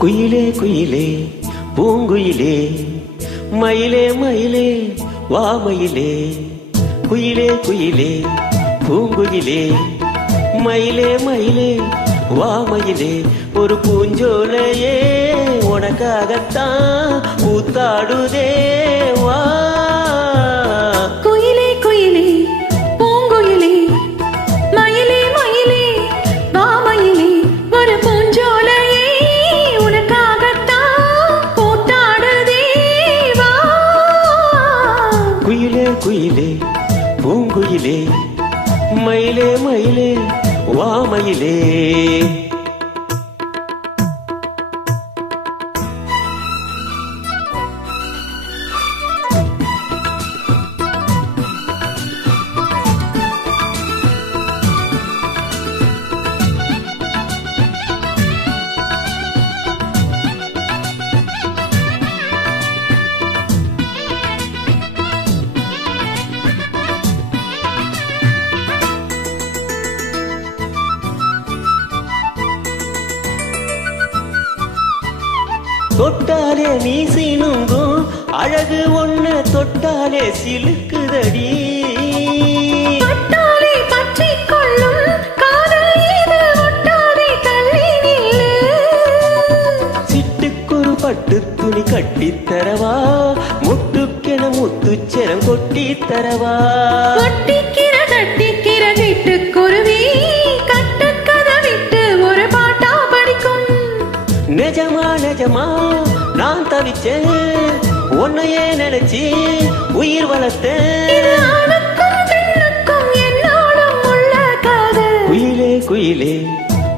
குயிலே குயிலே பூங்குயிலே மயிலே மயிலே வாமயிலே குயிலே குயிலே பூங்குயிலே மயிலே மயிலே வாமயிலே ஒரு பூஞ்சோலையே உனக்காகத்தான் கூத்தாடுதே வா. குயிலே குயிலே பூங்குயிலே மயிலே மயிலே வாமயிலே ஒரு பூஞ்சோலையே உனக்காகத்தான் கூத்தாடுதே வா. குயிலே குயிலே பூங்குயிலே மயிலே மயிலே வாமயிலே. தொட்டாலே நீ சீனுங்கும் அழகு ஒண்ணு தொட்டாலே சிலுக்குதடி. தொட்டாலே பற்றிக் கொள்ளும் காதல் இது ஒட்டாதே தள்ளி நில்லு. சிட்டுக்குரு பட்டு துணி கட்டித்தரவா முட்டுக்கென முத்துச்சரம் கொட்டித்தரவா. கொட்டிக்கிற கட்டிக்கிற வீட்டுக்குருவி கட்டுக்கதை விட்டு ஒரு பாட்டா படிக்கும். நிஜமா நிஜமா நான் தவிச்சேன் உன்னையே நினைச்சி உயிர் வளர்த்தேன். இது ஆணுக்கும் பெண்ணுக்கும் என்னோடும் உள்ள காதல். குயிலே குயிலே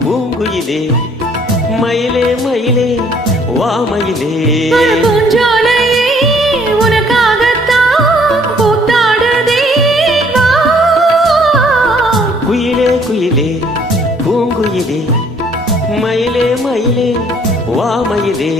பூங்குயிலே மயிலே மயிலே வாமயிலே. ஒரு பூஞ்சோலையே உனக்காகத்தான் கூத்தாடுதே வா. குயிலே குயிலே பூங்குயிலே மயிலே மயிலே வாமயிலே.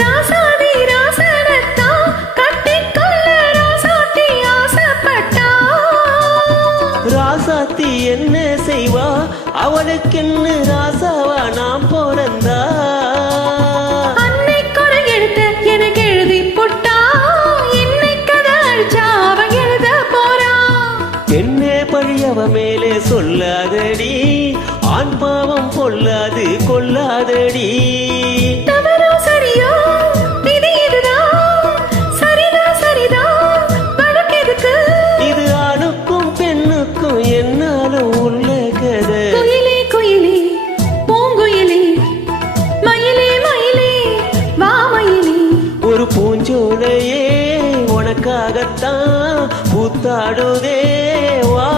ராசாதி ராசனத்தான் கட்டிக்கொள்ள ராசாத்தி ஆசைப்பட்டா. ராசாத்தி என்ன செய்வா அவளுக்கென்னு ராசாவா நாம் பிறந்தா. அன்னை குறை எடுத்து எனக்கு எழுதி போட்டா. என்னை கதை அழிச்சா அவன் எழுத போறா. என்ன பழியவ மேலே சொல்லாதடி ஆண் பாவம் பொல்லாது கொல்லாதடி. தவறோ சரியோ விதி இதுதான். சரிதான் சரிதான் வழக்கெதுக்கு. இது ஆணுக்கும் பெண்ணுக்கும் என்னாலும் உள்ள கதை. குயிலே குயிலே பூங்குயிலே மயிலே மயிலே வாமயிலே. ஒரு பூஞ்சோலையே உனக்காகத்தான் பூத்தாடுதே வா.